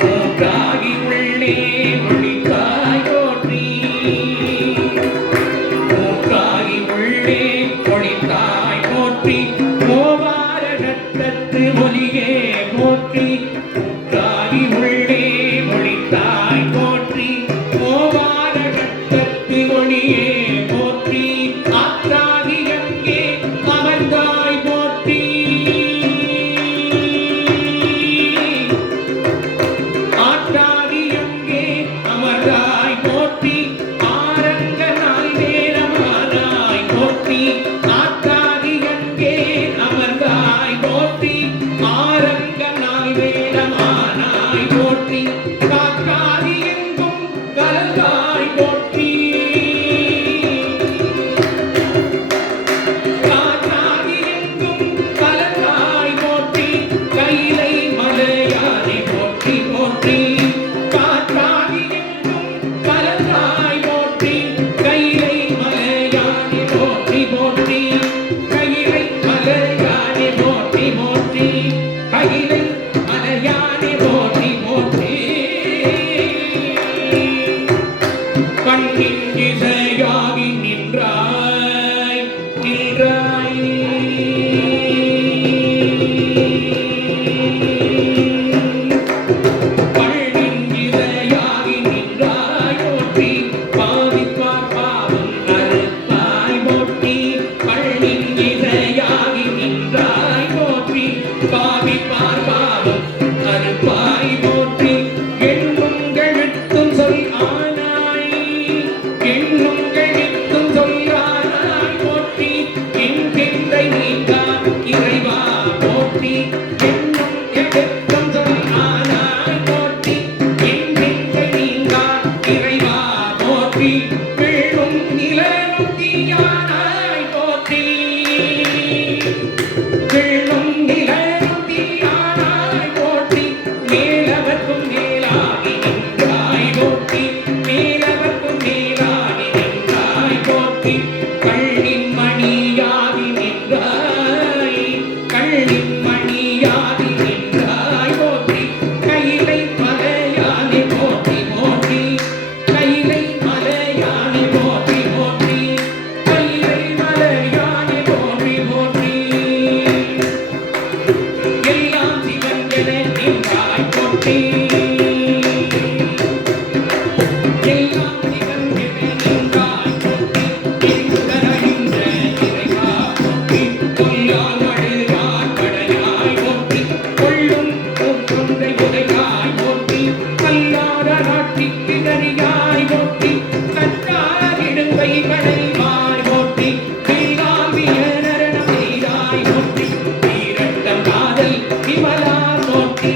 மூன்றாகி உள்ளே ஒளித்தாய் போற்றி மூன்றாகி உள்ளே ஒளித்தாய் போற்றி கோவார ரத்தத்து ஒலியே போற்றி மூன்றாகி உள்ளே ஒளித்தாய் போற்றி கோவார ரத்தத்து ஒளியே போற்றி ஆற்றாகி எங்கே அமர்ந்தாய் போற்றி ஆற்றாகி எங்கே அமர்ந்தாய் போற்றி ஆரங்கனாய் வேரமானாய் போற்றி ஆற்றாகி எங்கே அமர்ந்தாய் போற்றி ஆரங்கனாய் வேரமானாய் போற்றி காக்காதி எங்கும் கலந்தாய் போற்றி காக்காதி எங்கும் கலந்தாய் போற்றி கைலை மலையானை போற்றி போற்றி காக்காதி எங்கும் கலந்தாய் போற்றி கைலை மலையானை போற்றி போற்றி கைலை மலையானை போற்றி போற்றி கைலை மலையானை போற்றி போற்றி கண்ணின் இசையாகி நின்றாய் நின்றாய் கண்ணின் இசையாகி நின்றாய் போற்றி பாவிப்பார் பாவம் அறுப்பாய் போற்றி கண்ணின் இசையாகி நின்றாய் போற்றி பாவிப்பார் பாவம் அறுப்பாய் போற்றி எண்ணும் கழுத்தும் சொல் ஆனாய் எண்ணும் கழுத்தும் சொல் ஆனாய் போற்றி என் பிந்தை நீங்கா இறைவா போற்றி எண்ணும் எழுத்தும் சொல் ஆனாய் போற்றி என் பிந்தை நீங்கா இறைவா போற்றி வெள்ளும் நிலனும் தீயானாய் போற்றி வெள்ளும் நிலனும் தீயானாய் போற்றி மேலவர்க்கும் மேலாகி நின்றாய் போற்றி மேலவர்க்கும் மேலாகி நின்றாய் போற்றி கள்ளின் மணியாகி நின்றாய் கள்ளின் மணியாகி நின்றாய் போற்றி கைலை மலையானை போற்றி போற்றி கைலை மலையானை போற்றி போற்றி கைலை மலையானை போற்றி போற்றி எல்லாம் சிவன் என நின்றாய் போற்றி எல்லாம் சிவன் என நின்றாய் போற்றி எங்குதரகின்ற இறைவா போற்றி கொல்லால் மடுவார் படையாய் போற்றி கொள்ளும் கொன்றை உதையாய் போற்றி கல்லார நாட்டிக்கு நரியாய் போற்றி கற்றார் இடுங்கை கடைவாய் போற்றி கைலாவிய நரணம் செய்தாய் போற்றி வீரட்டம் காதல் விமலா போற்றி